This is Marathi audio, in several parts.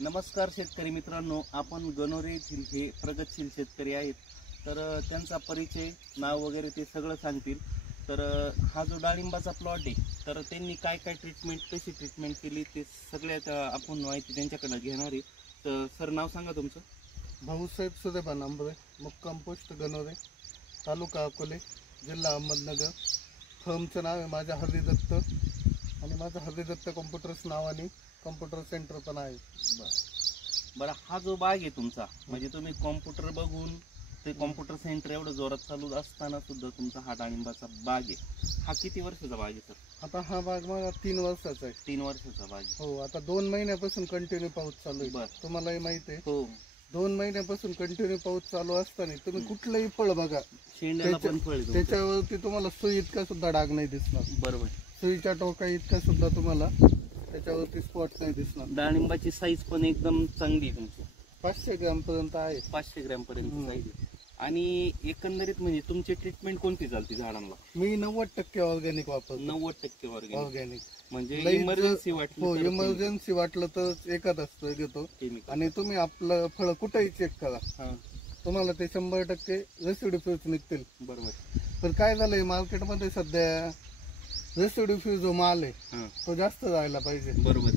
नमस्कार शेतकरी मित्रांनो, आपण गणोरे येथील हे प्रगतशील शेतकरी आहेत. तर त्यांचा परिचय, नाव वगैरे ते सगळं सांगतील. तर हा जो डाळिंबाचा प्लॉट आहे, तर त्यांनी काय काय ट्रीटमेंट, कशी ट्रीटमेंट केली ते सगळ्यात आपण माहिती त्यांच्याकडे घेणार आहे. तर सर, नाव सांगा तुमचं. भाऊसाहेब सुदेबा नांबरे, मुक्काम पोस्ट गणोरे, तालुका अकोले, जिल्हा अहमदनगर. फर्मचं नाव आहे माझ्या हरिदत्त, आणि माझं हरिदत्त कॉम्प्युटर्स नावाने कॉम्प्युटर सेंटर पण आहे. बरं, हा जो बाग आहे तुमचा, म्हणजे तुम्ही कॉम्प्युटर बघून ते कॉम्प्युटर सेंटर एवढं जोरात चालू असताना सुद्धा तुमचा हा डाळिंबाचा बाग आहे, हा किती वर्षाचा बाग आहे सर? आता हा बाग माझा 3 वर्षाचा आहे. 3 वर्षाचा बाग आहे. हो, आता 2 महिन्यापासून कंटिन्यू पाऊस चालू आहे. बरं, तुम्हालाही माहिती आहे. हो. 2 महिन्यापासून कंटिन्यू पाऊस चालू असताना तुम्ही कुठलंही फळ बघा, शेंड्याला पण फळ आहे तुमचं. त्याच्यावरती तुम्हाला सुई इतका सुद्धा डाग नाही दिसणार. बरोबर. सुईच्या टोका इतका सुद्धा तुम्हाला त्याच्यावरती स्पॉट नाही दिसणार. डाळिंबाची साईज पण एकदम चांगली आहे तुमची, 500 ग्रॅम पर्यंत आहे. 500 ग्रॅम पर्यंत साईज आहे. आणि एकंदरीत म्हणजे तुमची ट्रीटमेंट कोणती चालते झाडांना? मी 90% ऑर्गॅनिक वापरतो. 90% ऑर्गॅनिक. म्हणजे इमर्जन्सी वाटली, हो, इमर्जन्सी वाटलं तर एकाच असतं घेतो. आणि तुम्ही आपलं फळ कुठेही चेक करा, तुम्हाला ते 100% रेसिड्यू फ्यूज निघतील. बरोबर. पण काय झालंय, मार्केटमध्ये सध्या रेसिड्यू फ्यूज जो माल आहे तो जास्त जायला पाहिजे. बरोबर.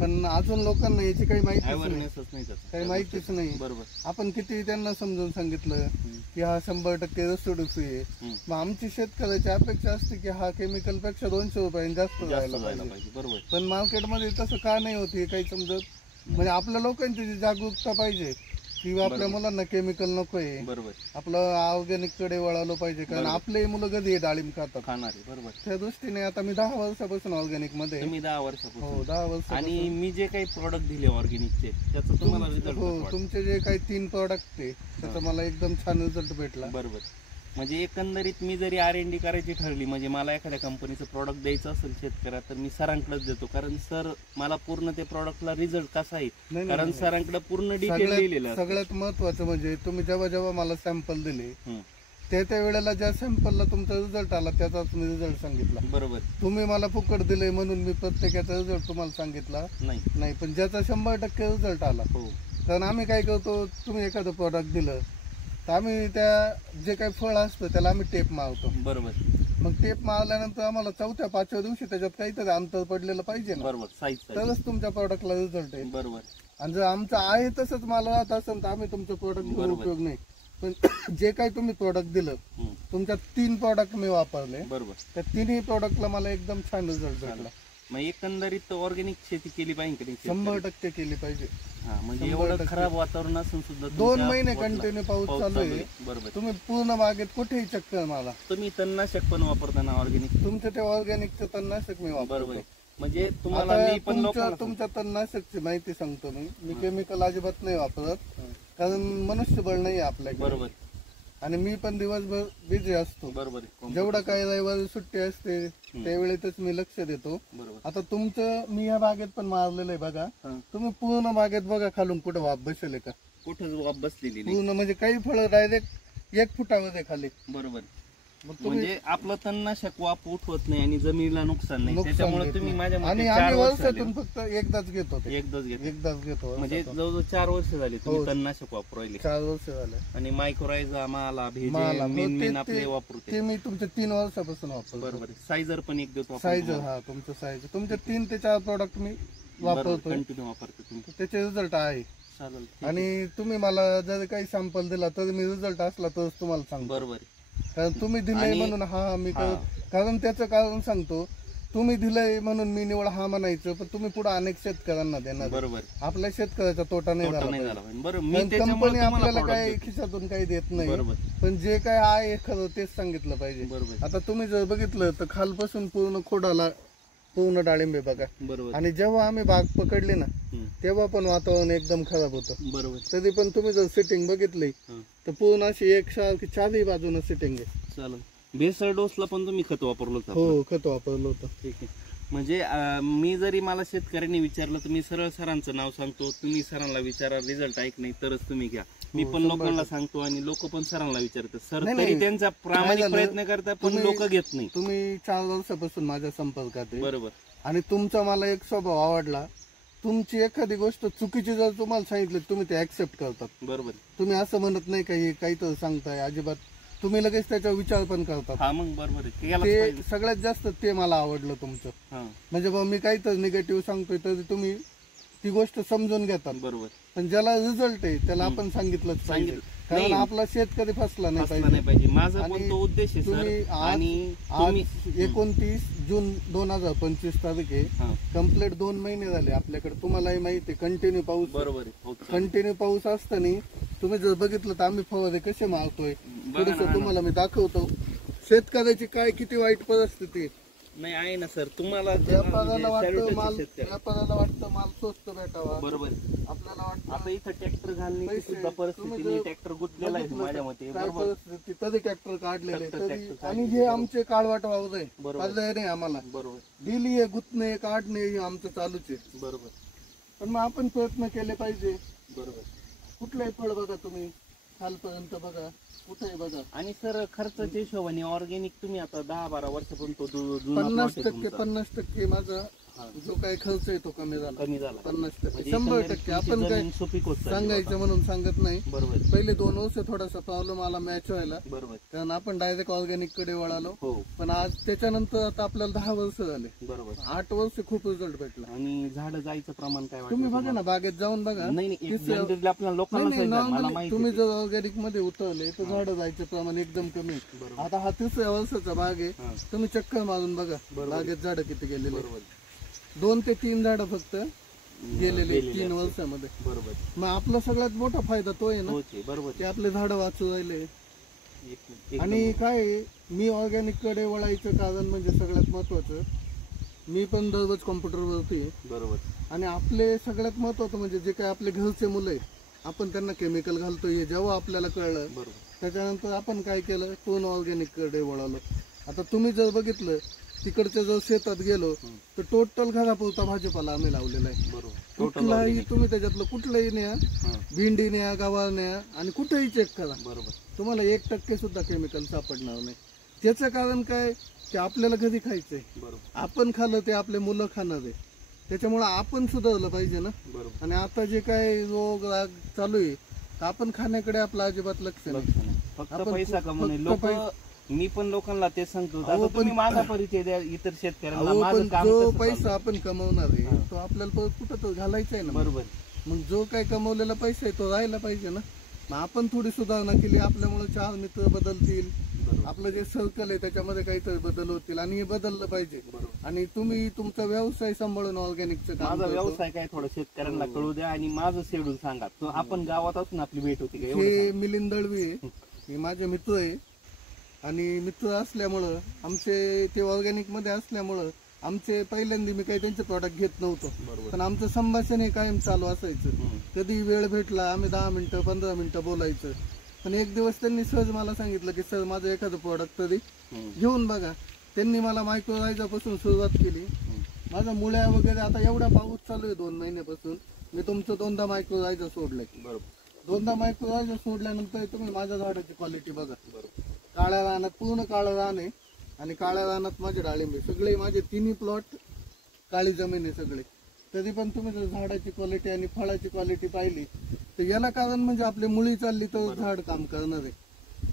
पण अजून लोकांना याची काही माहितीच नाही, काही माहितीच नाही. बरोबर. आपण किती त्यांना समजून सांगितलं की हा 100% रेसिड्यू फ्री आहे, मग आमची शेतकऱ्याची अपेक्षा असते की हा केमिकल पेक्षा 200 रुपयांनी जास्त जायला पाहिजे. बरोबर. पण मार्केटमध्ये तसं का नाही होती काही समजत. म्हणजे आपल्या लोकांची जी जागरूकता पाहिजे की आपल्या मुलांना केमिकल नकोय, बरोबर, आपलं ऑर्गॅनिक कडे वळालं पाहिजे. कारण आपले मुलं कधी डाळिंब खाणार. बरोबर. त्या दृष्टीने आता मी 10 वर्षापासून ऑर्गॅनिक मध्ये. तुम्ही 10 वर्षापासून? हो, 10 वर्ष. आणि मी जे काही प्रोडक्ट दिले ऑर्गॅनिकचे, त्याचा तुम्हाला रिझल्ट? हो, तुमचे जे काही 3 प्रोडक्ट आहे त्याचा मला एकदम छान रिझल्ट भेटला. बरोबर. म्हणजे एकंदरीत मी जरी R&D करायची ठरली, म्हणजे मला एखाद्या कंपनीचं प्रॉडक्ट द्यायचं असेल शेतकऱ्याला, तर मी सरांकडेच देतो. कारण सर मला पूर्ण ते प्रॉडक्टला रिझल्ट कसा आहे, कारण सरांकडे पूर्ण डिटेल दिलेलं. सगळ्यात महत्वाचं म्हणजे तुम्ही जेव्हा मला सॅम्पल दिले त्या वेळेला ज्या सॅम्पलला तुमचा रिझल्ट आला त्याचाच मी रिझल्ट सांगितला. बरोबर. तुम्ही मला फुकट दिले म्हणून मी प्रत्येकाचा रिझल्ट तुम्हाला सांगितला नाही, पण ज्याचा 100% रिझल्ट आला. कारण आम्ही काय करतो, तुम्ही एखादं प्रॉडक्ट दिलं तर आम्ही त्या जे काही फळ असतं त्याला आम्ही टेप मारतो. बरोबर. मग टेप मारल्यानंतर आम्हाला 4-5व्या दिवशी त्याच्यात काहीतरी अंतर पडलेलं पाहिजे ना. बरोबर. तरच तुमच्या प्रॉडक्टला रिझल्ट आहे. बरोबर. आणि जर आमचं आहे तसंच मला राहत असेल तर आम्ही तुमचं प्रोडक्ट घेऊन उपयोग नाही. पण जे काही तुम्ही प्रोडक्ट दिलं, तुमच्या 3 प्रोडक्ट मी वापरले. बरोबर. त्या 3ही प्रोडक्टला मला एकदम छान रिझल्ट भेटला. मग एकंदरीत ऑर्गॅनिक शेती केली पाहिजे, 100% केली पाहिजे. म्हणजे एवढं खराब वातावरण असून सुद्धा 2 महिने कंटिन्यू पाऊस चालू आहे. बरोबर. तुम्ही पूर्ण बागेत कुठेही चक्कर मारा. तुम्ही तणनाशक पण वापरताना ऑर्गॅनिक? तुमचं ते ऑर्गॅनिकचं तणनाशक मी वापरतो. बरोबर. म्हणजे तुम्हाला मी पण तुमच्या तणनाशकची माहिती सांगतो. मी केमिकल अजिबात नाही वापरत, कारण मनुष्यबळ नाही आपल्याकडे. बरोबर. आणि मी पण दिवसभर बिझी असतो. बरोबर. जेवढा काही रविवारी सुट्टी असते त्यावेळेतच मी लक्ष देतो. आता तुमचं मी या बागेत पण मारलेलं आहे बघा. तुम्ही पूर्ण बागेत बघा खालून कुठं वाफ बसले का? कुठं वाफ बसलेली पूर्ण, म्हणजे काही फळं डायरेक्ट 1 फुटामध्ये खाली. बरोबर. म्हणजे आपलं तणनाशक वाफ उठवत नाही आणि जमिनीला नुकसान नाही, त्याच्यामुळे तुम्ही माझ्या आणि आम्ही वर्षातून फक्त एकदाच घेतो. एकदाच घेतो. म्हणजे जवळजवळ 4 वर्ष झाली तुम्ही तणनाशक वापरायले. 4 वर्ष झाले. आणि मायक्रोरायझा, माला, भेजे, मेन आपले वापरते ते मी तुमच्या 3 वर्षापासून वापरतो. बरोबर. सायझर पण एक देतो. सायझर, हा, तुमचं सायझर. तुमचे 3 ते 4 प्रोडक्ट मी वापरतो, कंटिन्यू वापरतो तुम्ही. त्याचे रिझल्ट आहे. चालेल. आणि तुम्ही मला जर काही सॅम्पल दिला तर मी रिझल्ट असला तरच तुम्हाला सांगतो. बरोबर. कारण तुम्ही दिलंय म्हणून मी कारण त्याचं कारण सांगतो. तुम्ही दिलंय म्हणून मी निवड म्हणायचं, पण तुम्ही पुढे अनेक शेतकऱ्यांना देणार. बरोबर. आपल्या शेतकऱ्याचा तोटा नाही झाला. कंपनी आपल्याला काही खिशातून काही देत नाही, पण जे काय आहे खरं तेच सांगितलं पाहिजे. आता तुम्ही जर बघितलं तर खालपासून पूर्ण खोडाला पूर्ण डाळिंबे बघा. बरोबर. आणि जेव्हा आम्ही बाग पकडली ना तेव्हा पण वातावरण एकदम खराब होतं. बरोबर. तरी पण तुम्ही जर सेटिंग बघितली तर पूर्ण अशी एकसारखी 4ही बाजून सेटिंग आहे. चालेल. भेसळ डोसला पण तुम्ही खत वापरलं होतं? हो, खत वापरलं होतं. ठीक आहे. म्हणजे मी जरी मला शेतकऱ्यांनी विचारलं तर मी सरळ सरांचं नाव सांगतो. तुम्ही सरांना विचारा, रिझल्ट ऐक नाही तरच तुम्ही घ्या. मी पण लोकांना सांगतो आणि लोक पण सरांना विचारतात. सर तरी त्यांचा प्रामाणिक प्रयत्न करतात, पण लोक घेत नाही. तुम्ही 4 वर्षापासून माझ्या संपर्कात आहे. बरोबर. आणि तुमचा मला एक स्वभाव आवडला तुमची एखादी गोष्ट चुकीची जर तुम्हाला सांगितलं तुम्ही ते ऍक्सेप्ट करतात. बरोबर. तुम्ही असं म्हणत नाही का हे काहीतरी सांगताय, अजिबात तुम्ही लगेच त्याचा विचार पण करतात. हा मग बरोबर आहे. ते सगळ्यात जास्त ते मला आवडलं तुमचं. म्हणजे बा मी काहीतरी निगेटिव्ह सांगतोय तर तुम्ही ती गोष्ट समजून घेतात. बरोबर. पण ज्याला रिझल्ट आहे त्याला आपण सांगितलंच पाहिजे, कारण आपला शेतकरी फसला नाही पाहिजे. माझा पण तो उद्देश आहे. तुम्ही आज 29 जून 2025 तारीख आहे, कम्प्लीट 2 महिने झाले आपल्याकडे. तुम्हालाही माहिती आहे कंटिन्यू पाऊस. बरोबर. कंटिन्यू पाऊस असताना तुम्ही जर बघितलं तर आम्ही फवारे कसे मारतोय थोडस तुम्हाला मी दाखवतो. शेतकऱ्याची काय किती वाईट परिस्थिती नाही आहे ना सर. तुम्हाला व्यापाराला वाटतं माल स्वस्त भेटावा. बरोबर. आपल्याला वाटतं आता इथं ट्रॅक्टर घालण्याची सुद्धा परिस्थिती, ट्रॅक्टर गुंतलेला आहे माझ्या मते. काय परिस्थिती, तरी ट्रॅक्टर काढलेले तरी. आणि हे आमचे काळवाट वावर आहे, पर्याय नाही आम्हाला. बरोबर. डेली हे गुंतणे काढणे हे आमचं चालूच आहे. बरोबर. पण मग आपण प्रयत्न केले पाहिजे. बरोबर. कुठलंही फळ बघा तुम्ही, खालपर्यंत बघा, कुठेही बघा. आणि सर खर्चाच्या हिशोबाने ऑर्गॅनिक तुम्ही आता 10-12 वर्षापर्यंत 50% माझा जो काही खर्च आहे तो कमी झाला. 50%, 100%. आपण काय सांगायचं म्हणून सांगत नाही. बरोबर. पहिले 2 वर्ष थोडासा प्रॉब्लेम आला मॅच व्हायला. बरोबर. कारण आपण डायरेक्ट ऑर्गॅनिक कडे वळालो. पण आज त्याच्यानंतर आता आपल्याला 10 वर्ष झाले. बरोबर. 8 वर्ष खूप रिझल्ट भेटला. आणि झाड जायचं प्रमाण काय तुम्ही बघा ना, बागेत जाऊन बघा. तुम्ही जर ऑर्गॅनिक मध्ये उतरले तर झाड जायचं प्रमाण एकदम कमी. आता हा 3ऱ्या वर्षाचा बाग आहे, तुम्ही चक्कर मारून बघा बागेत झाड किती गेलेले. 2 ते 3 झाड फक्त गेलेले 3 वर्षामध्ये. बरोबर. मग आपला सगळ्यात मोठा फायदा तो आहे ना. बरोबर. की आपले झाड वाचू राहिले. आणि काय मी ऑर्गॅनिक कडे वळायचं कारण म्हणजे सगळ्यात महत्वाचं, मी पण दररोज कॉम्प्युटरवरती. बरोबर. आणि आपले सगळ्यात महत्वाचं म्हणजे जे काही आपले घरचे मुलं आहे, आपण त्यांना केमिकल घालतोय जेव्हा आपल्याला कळलं, त्याच्यानंतर आपण काय केलं, पूर्ण ऑर्गॅनिक कडे वळालो. आता तुम्ही जर बघितलं तिकडच्या जर शेतात गेलो तर टोटल घरापुरता भाजीपाला आम्ही लावलेला आहे. कुठलाही तुम्ही त्याच्यातलं कुठलंही न्या, भेंडी न्या, गवार न्या आणि कुठेही चेक करा. बरोबर. तुम्हाला 1% सुद्धा केमिकल सापडणार नाही. त्याचं कारण काय, ते आपल्याला घरी खायचंय. आपण खाल्लं ते आपले मुलं खाणार आहे. त्याच्यामुळे आपण सुधारलं पाहिजे ना. आणि आता जे काय रोग राग चालू आहे, आपण खाण्याकडे आपलं अजिबात लक्ष नाही. फक्त पैसा कमवणे. लोक, मी पण लोकांना ते सांगतो, तुम्ही माझा परिचय द्या इतर शेतकऱ्यांना. जो पैसा आपण कमवणार आहे तो आपल्याला कुठं तो घालायचा आहे ना. बरोबर. मग जो काही कमवलेला पैसा आहे तो राहायला पाहिजे ना. मग आपण थोडी सुधारणा केली, आपल्यामुळे 4 मित्र बदलतील, आपलं जे सर्कल आहे त्याच्यामध्ये काहीतरी बदल होतील आणि हे बदललं पाहिजे. आणि तुम्ही तुमचा व्यवसाय सांभाळून ऑर्गॅनिकचं काम. माझा व्यवसाय काय थोडं शेतकऱ्यांना कळू द्या आणि माझं शेड्यूल सांगा. आपण गावात असून आपली भेट होती. हे मिलिंद दळवी आहे, हे माझे मित्र आहे. आणि मित्र असल्यामुळं आमचे ते ऑर्गॅनिक मध्ये असल्यामुळं आमचे पहिल्यांदा मी काही त्यांचे प्रॉडक्ट घेत नव्हतो, पण आमचं संभाषण हे कायम चालू असायचं. कधी वेळ भेटला आम्ही 10 मिनिटं 15 मिनिटं बोलायचं. पण एक दिवस त्यांनी सहज मला सांगितलं की सर माझं एखादं प्रॉडक्ट तरी घेऊन बघा. त्यांनी मला मायक्रोरायझापासून सुरुवात केली. माझा मुळ्या वगैरे आता एवढा पाऊस चालू आहे 2 महिन्यापासून, मी तुमचं 2दा मायक्रोरायझा सोडलंय. बरोबर. 2दा मायक्रोरायझा सोडल्यानंतर तुम्ही माझ्या झाडाची क्वालिटी बघा. काळ्या रानात पूर्ण काळं रान आहे आणि काळ्या रानात माझे डाळिंबे सगळे, माझे 3 प्लॉट काळी जमीन आहे सगळे. तरी पण तुम्ही जर झाडाची क्वालिटी आणि फळाची क्वालिटी पाहिली तर याला कारण म्हणजे आपली मुळी चालली तर झाड काम करणार आहे.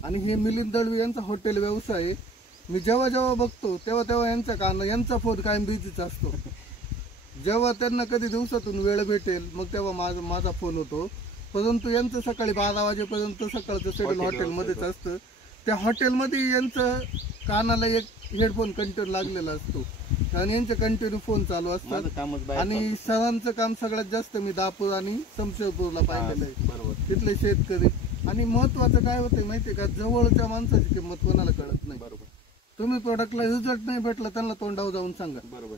आणि हे मिलिंद दळवी यांचा हॉटेल व्यवसाय आहे. मी जेव्हा जेव्हा बघतो तेव्हा तेव्हा यांचा फोन कायम बिझीच असतो. जेव्हा त्यांना कधी दिवसातून वेळ भेटेल मग तेव्हा माझा फोन होतो. परंतु यांचं सकाळी 12 वाजेपर्यंत सकाळचं शेड्यूल हॉटेलमध्येच असतं. त्या हॉटेलमध्ये यांचं कानाला एक हेडफोन कंटिन्यू लागलेला असतो आणि यांचे कंटिन्यू फोन चालू असतात. आणि सरांचं काम सगळ्यात जास्त मी दापूर आणि शमशेरपूरला पाहिलेलं आहे, तिथले शेतकरी. आणि महत्वाचं काय होतं माहितीये का, जवळच्या माणसाची किंमत कोणाला कळत नाही. बरोबर. तुम्ही प्रोडक्टला रिझल्ट नाही भेटला त्यांना तोंडावर जाऊन सांगा. बरोबर.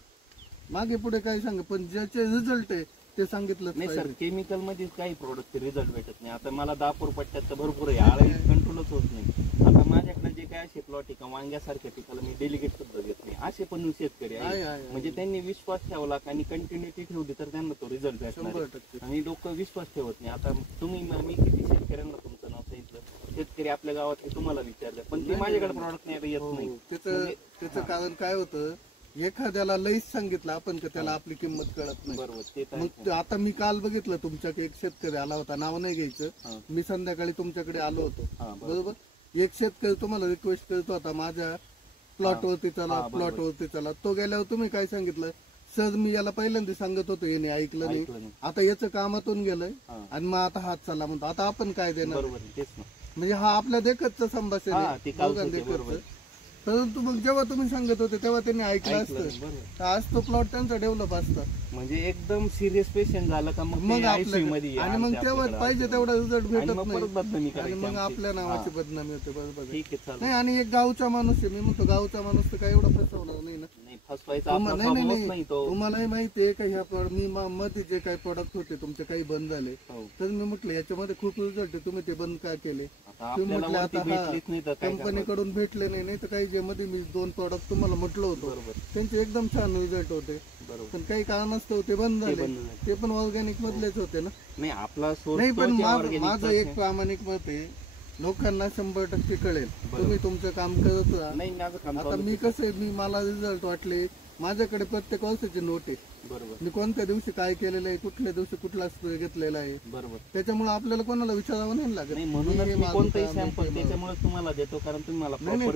मागे पुढे काही सांगा, पण ज्याचे रिझल्ट आहे ते सांगितलं नाही. सर केमिकल मध्ये काही प्रोडक्ट रिझल्ट भेटत नाही. आता मला दापूर पट्ट्यात तर भरपूर आहे, आळी कंट्रोलच होत नाही. आता माझ्याकडे जे काय असे प्लॉट किंवा वांग्यासारख्या पिकाला मी डेलिगेट सुद्धा देत नाही. असे पण शेतकरी आहे, म्हणजे त्यांनी विश्वास ठेवला आणि कंटिन्युटी ठेवली तर त्यांना तो रिझल्ट भेटणार. आणि लोक विश्वास ठेवत नाही. आता तुम्ही, मी किती शेतकऱ्यांना तुमचं नाव सांगितलं, शेतकरी आपल्या गावात तुम्हाला विचारलं पण ते माझ्याकडे प्रॉडक्ट नाही येत नाही. त्याचं कारण काय होतं, एखाद्याला लईच सांगितलं आपण की त्याला आपली किंमत कळत नाही. बरोबर ते तर मग आता मी काल बघितलं तुमच्याकडे एक शेतकरी आला होता, नाव नाही घ्यायचं, मी संध्याकाळी तुमच्याकडे आलो होतो बरोबर. एक शेतकरी तुम्हाला रिक्वेस्ट करतो आता माझ्या प्लॉटवरती चला, प्लॉटवरती चला. तो गेल्यावर तुम्ही काय सांगितलं, सर मी याला पहिल्यांदा सांगत होतो, याने ऐकलं नाही, आता याचं कामातून गेलंय आणि मग आता हात चालला म्हणतो. आता आपण काय देणार? म्हणजे हा आपल्या देखतचं संभाषण आहे, दोघांदेखतचं. परंतु मग जेव्हा तुम्ही सांगत होते तेव्हा त्यांनी ऐकलं असतं तर आज तो प्लॉट त्यांचा डेव्हलप असता. म्हणजे एकदम सिरियस पेशंट झालं का मग आपल्यामध्ये आणि मग तेव्हा पाहिजे तेवढा रिझल्ट भेटत नाही आणि मग आपल्या नावाची बदनामी होते. बरोबर नाही. आणि एक गावचा माणूस आहे, मी म्हणतो गावचा माणूस तर काय एवढा फसवणार नाही ना. नाही तुम्हालाही माहितीये का ह्या मी मध्ये जे काही प्रोडक्ट होते तुमचे काही बंद झाले तर मी म्हटलं याच्यामध्ये खूप रिझल्ट आहे, तुम्ही ते बंद का केले? तुम्ही म्हटलं आता कंपनीकडून भेटले नाही तर काही जे मध्ये मी 2 प्रोडक्ट तुम्हाला म्हटलं होतं त्यांचे एकदम छान रिझल्ट होते, पण काही कारणास्तव ते बंद झाले. ते पण ऑर्गॅनिक मधलेच होते ना. नाही पण माझं एक प्रामाणिक मत आहे, लोकांना 100% कळेल तुम्ही तुमचं काम करत राहा. आता मी कसं आहे, मी मला रिझल्ट वाटले, माझ्याकडे प्रत्येक वर्षाची नोट आहे, मी कोणत्या दिवशी काय केलेलं आहे, कुठल्या दिवशी कुठला स्प्रे घेतलेला आहे, त्याच्यामुळे आपल्याला कोणाला विचारावं नाही लागत.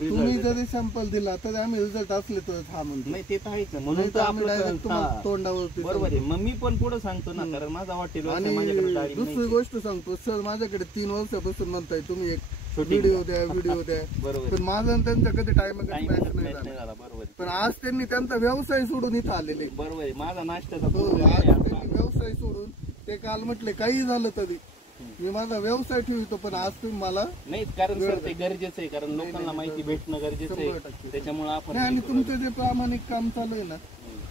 तुम्ही जरी सॅम्पल दिला तर आम्ही रिझल्ट असले तर हा म्हणतो तुम्हाला तोंडावरती. बरोबर मग मी पण पुढे सांगतो ना, कारण माझा हॉटेल. आणि दुसरी गोष्ट सांगतो सर, माझ्याकडे 3 वर्षापासून म्हणताय तुम्ही एक व्हिडिओ द्या, पण माझा त्यांचा कधी टाइम नाही झाला. पण आज त्यांनी त्यांचा व्यवसाय सोडून इथं आलेले. बरोबर माझा नाश्त्याचा व्यवसाय सोडून ते काल म्हटले काही झालं तरी मी माझा व्यवसाय ठेवतो, पण आज तुम्ही मला नाही, कारण ते गरजेचं आहे, कारण लोकांना माहिती भेटणं गरजेचं आहे, त्याच्यामुळे आपण. आणि तुमचं जे प्रामाणिक काम चालू आहे ना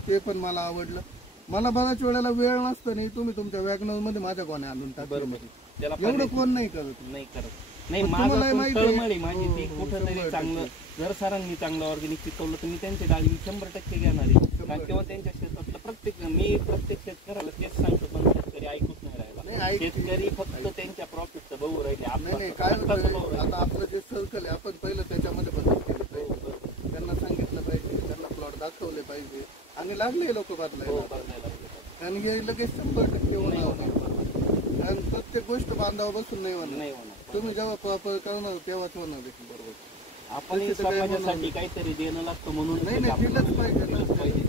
ते पण मला आवडलं. मला बऱ्याच वेळेला वेळ नसतं नाही, तुम्ही तुमच्या वॅगनर मध्ये माझ्या कोण्या आणून टाकलं, एवढं कोण नाही करत. नाही माझं तळमळी माझी ती कुठंतरी चांगलं, जर सरांनी चांगलं ऑर्गॅनिक पिकवलं तर मी त्यांची डाळी 100% घेणार आहे. किंवा त्यांच्या शेतातलं प्रत्येक शेतकऱ्याला तेच सांगतो, पण शेतकरी ऐकूच नाही राहिला. शेतकरी फक्त त्यांच्या प्रॉफिटचं बघू राहिले. काय आता आपलं जे सर्कल आहे आपण पहिलं त्याच्यामध्ये बदल केले पाहिजे, त्यांना सांगितलं पाहिजे, त्यांना प्लॉट दाखवले पाहिजे आणि लागले लोक बदलायला. आणि हे लगेच 100% होणार, कारण प्रत्येक गोष्ट बांधावर बसून नाही होणार. तुम्ही जेव्हा प्रॉपर करणार तेव्हाच होणार आहे. बरोबर आपण समाजासाठी काहीतरी देणं लागतं म्हणून दिलंच पाहिजे.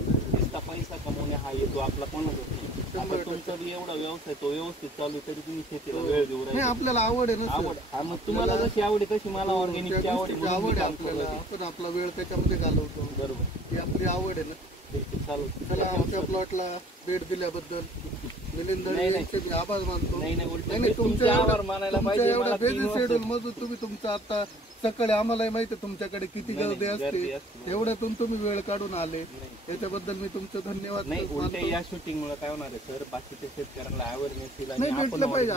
पैसा कमवणे हा येतो आपला कोणाचा. तुमचा बी एवढा व्यवसाय तो व्यवस्थित चालू तरी तुम्ही शेतीला वेळ देऊ राहिले. आपल्याला आवड आहे ना. आवड मग तुम्हाला जशी आवड आहे तशी मला ऑर्गॅनिकची आवड आहे. आपण आपला वेळ त्याच्यामध्ये घालवतो. बरोबर ही आपली आवड आहे ना. चालू चला आमच्या प्लॉटला भेट दिल्याबद्दल मिलिंद यांचे आभार मानतो. नाही तुमच्या आभार मानायला पाहिजे. एवढ्या बिझी शेड्यूल मधून तुम्ही तुमचा आता सकाळी आम्हालाही माहिती आहे तुमच्याकडे किती गर्दी असते, तेवढ्यातून तुम्ही वेळ काढून आले त्याच्याबद्दल मी तुमचं धन्यवाद. नाही या शूटिंग मुळे काय होणार आहे सर, बाकीच्या शेतकऱ्यांना अवेअरनेस नाही भेटलं पाहिजे.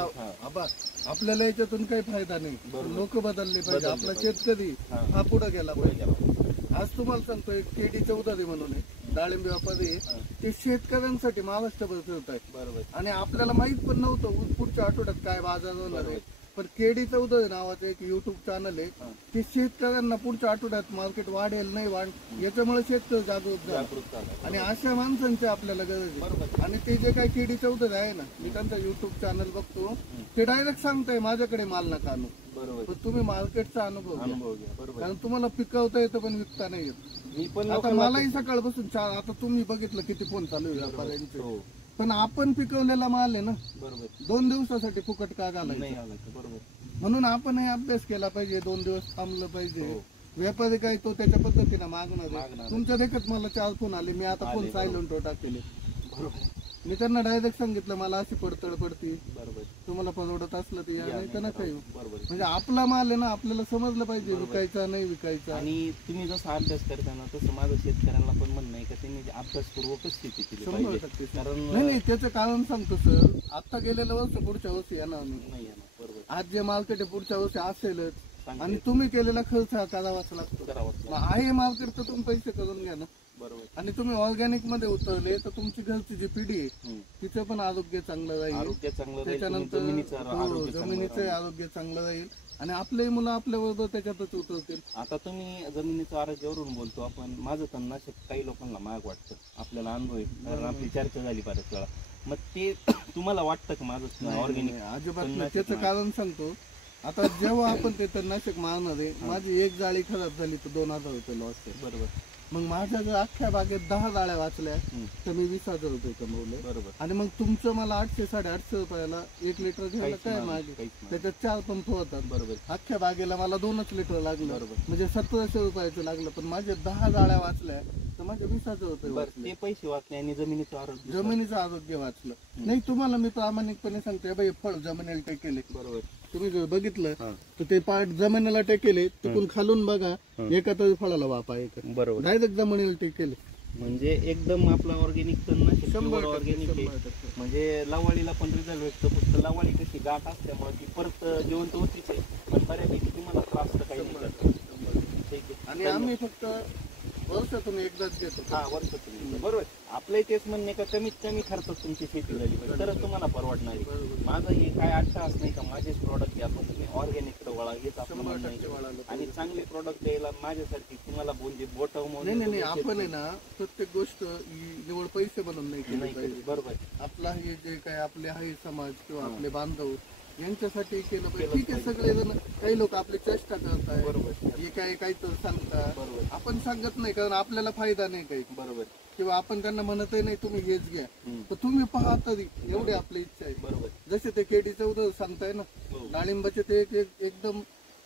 आपल्याला याच्यातून काही फायदा नाही, लोक बदलले पाहिजे. आपला शेतकरी हा पुढे गेला पाहिजे. आज तुम्हाला सांगतोय केडी चौधरी म्हणून डाळिंबी व्यापारी ते शेतकऱ्यांसाठी महाराष्ट्रभर फिरत आहेत. बरोबर. आणि आपल्याला माहित पण नव्हतं पुढच्या आठवड्यात काय बाजार होणार आहे, पण केडी चौधरी नावाचं एक युट्यूब चॅनल आहे, ते शेतकऱ्यांना पुढच्या आठवड्यात मार्केट वाढेल नाही याच्यामुळे शेतकरी जागृत झाला. आणि अशा माणसांची आपल्याला गरज आहे. आणि ते जे काही केडी चौधरी आहे ना, मी त्यांचा युट्यूब चॅनल बघतो, ते डायरेक्ट सांगताय माझ्याकडे माल नका आणू. बरोबर. पण तुम्ही मार्केटचा अनुभव घ्या, कारण तुम्हाला पिकवता येतं पण विकता नाही येत. आता मलाही सकाळपासून आता तुम्ही बघितलं किती फोन चालू आहे व्यापाऱ्यांचे, पण आपण पिकवलेला माल आहे ना. बरोबर. 2 दिवसासाठी फुकट का घालायचं. बरोबर. म्हणून आपणही अभ्यास केला पाहिजे, 2 दिवस थांबलं पाहिजे. व्यापारी काय तो त्याच्या पद्धतीने मागणार. तुमच्या देखत मला 4 फोन आले, मी आता फोन सायलेंट टाकले. मी त्यांना डायरेक्ट सांगितलं मला अशी पडतळ पडती, तुम्हाला परवडत असलं तर या, नाही तर नका येऊ. म्हणजे आपला माल आहे ना, आपल्याला समजलं पाहिजे विकायचा नाही विकायचा. आणि तुम्ही जसं अभ्यास करताना तसं माझं शेतकऱ्यांना पण म्हणणं आहे का त्यांनी अभ्यासपूर्वकच शेती केली पाहिजे. नाही त्याचं कारण सांगतो सर, आता गेलेलं वर्ष पुढच्या वर्षी येणार नाही. आज जे मार्केट आहे पुढच्या वर्षी असेलच, आणि तुम्ही केलेला खर्च करावाच लागतो. आहे मार्केट तर तुम्ही पैसे करून घ्या ना. बरोबर. आणि तुम्ही ऑर्गॅनिक मध्ये उतरले तर तुमची घरची जी पिढी आहे तिचं पण आरोग्य चांगलं राहील, त्याच्यानंतर जमिनीचं आरोग्य चांगलं राहील आणि आपले मुलं आपल्या बरोबर त्याच्यातच उतरतील. आता तुम्ही जमिनीचं आरोग्यावरून बोलतो आपण, माझं तणनाशक काही लोकांना महाग वाटतं, आपल्याला अनुभव आहे कारण आपली चर्चा झाली बऱ्याच वेळा. मग ते तुम्हाला वाटतं का माझं ऑर्गॅनिक? अजिबात नाही. त्याचं कारण सांगतो. आता जेव्हा आपण ते तणनाशक मारणार आहे, माझी एक जाळी खराब झाली तर 2000 रुपये लॉस आहे. बरोबर. मग माझ्या जर अख्ख्या बागेत 10 जाळ्या वाचल्या तर मी 20,000 रुपये कमवले. बरोबर. आणि मग तुमचं मला 800-850 रुपयाला 1 लिटर घ्यायला काय मागे, त्याच्यात 4 पंप होतात. बरोबर. अख्ख्या बागेला मला 2च लिटर लागलं. बरोबर. म्हणजे 1700 रुपयाचं लागलं. पण माझे 10 जाळ्या वाचल्या तर माझे 20,000 रुपये वाचले. ते पैसे वाचले आणि जमिनीचं आरोग्य वाचलं. नाही, तुम्हाला मी प्रामाणिकपणे सांगते, बाई फळ जमिनीला टेकेले. बरोबर. तुम्ही जर बघितलं तर ते पार्ट जमिनीला टेकेले, तिकडून खालून बघा एका तरी फळाला वापा एक. बरोबर. डायरेक्ट जमिनीला टेकेले. म्हणजे एकदम आपला ऑर्गॅनिक तणनाशक ऑर्गॅनिक आहे. म्हणजे लवाळीला पण रिझल्ट भेटतो. फक्त लवाळी कशी गाठ असल्यामुळे ती परत जिवंत होतीच आहे, पण बऱ्यापैकी तुम्हाला त्रास तर काही नाही करत. आणि आम्ही फक्त वर्षातून एकदाच घेतो. वर्षातून. बरोबर. आपलं तेच म्हणणे का कमीत कमी खर्चात तुमची शेती झाली पाहिजे तरच तुम्हाला परवडणार आहे. माझं हे काय अट्टास नाही का माझेच प्रॉडक्ट घ्या, पण तुम्ही ऑर्गॅनिक वळा घेत आणि चांगले प्रॉडक्ट द्यायला माझ्यासारखी तुम्हाला बोलले बोटावून. नाही, आपण आहे ना प्रत्येक गोष्ट निवड पैसे बनवून नाही केली पाहिजे. बरोबर. आपला हे जे काय आपले आहे समाज किंवा आपले बांधव यांच्यासाठी केलं पाहिजे. ठीक आहे, सगळे जण काही लोक आपली चेष्टा करताय. बरोबर. हे काही तर सांगतात. बरोबर. आपण सांगत नाही कारण आपल्याला फायदा नाही काही. बरोबर. किंवा आपण त्यांना म्हणतही नाही तुम्ही हेच घ्या, तर तुम्ही पहा तरी, एवढी आपली इच्छा आहे. बरोबर. जसे ते केडीचं उदाहरण सांगताय ना, डाळिंबाचे ते एकदम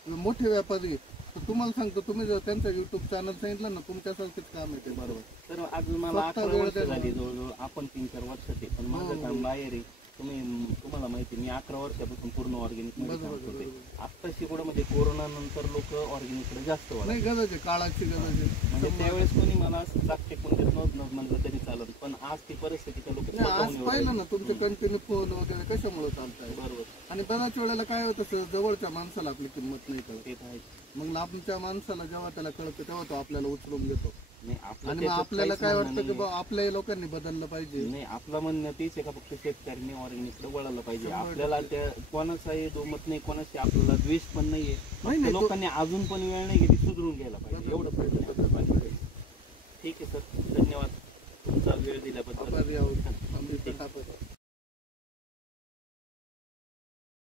मोठे व्यापारी, तर तुम्हाला सांगतो, तुम्ही जर त्यांचा युट्यूब चॅनल सांगितलं ना, तुमच्यासारखेच काम आहे ते. बरोबर. तर आज मला 11 वर्ष झाली जवळजवळ, आपण 3-4 वर्षाचे, पण माझं काम बाहेर आहे. तुम्हाला माहिती मी 11 वर्षापासून पूर्ण ऑर्गॅनिक मध्ये काम करतोय. आत्ताशी कुठं म्हणजे कोरोना नंतर लोक ऑर्गॅनिककडे जास्त नाही, गरज आहे, काळाची गरज आहे. म्हणजे त्यावेळेस कोणी मला असं जागते कोणतेच नव्हतं म्हणलं तरी चालत, पण आज ती परिस्थिती त्या लोक आज पाहिलं ना तुमचे कंटिन्यू फोन वगैरे कशामुळे चालताय. बरोबर. आणि बऱ्याच वेळेला काय होतं, जवळच्या माणसाला आपली किंमत नाही कळत. मग लांबच्या माणसाला जेव्हा त्याला कळतं तेव्हा तो आपल्याला उचलून घेतो. आणि मग आपल्याला काय वाटतं की आपल्या लोकांनी बदललं पाहिजे. नाही, आपलं म्हणणं तेच आहे का फक्त शेतकऱ्यांनी ऑर्गॅनिककडे वळायला पाहिजे. आपल्याला त्या कोणाचाही दुमत नाही, कोणाशी आपल्याला द्वेष पण नाहीये. लोकांनी अजून पण वेळ नाही घेतली, सुधरून घ्यायला पाहिजे, एवढं प्रयत्न. ठीक आहे सर, धन्यवाद तुमचा वेळ दिल्याबद्दल.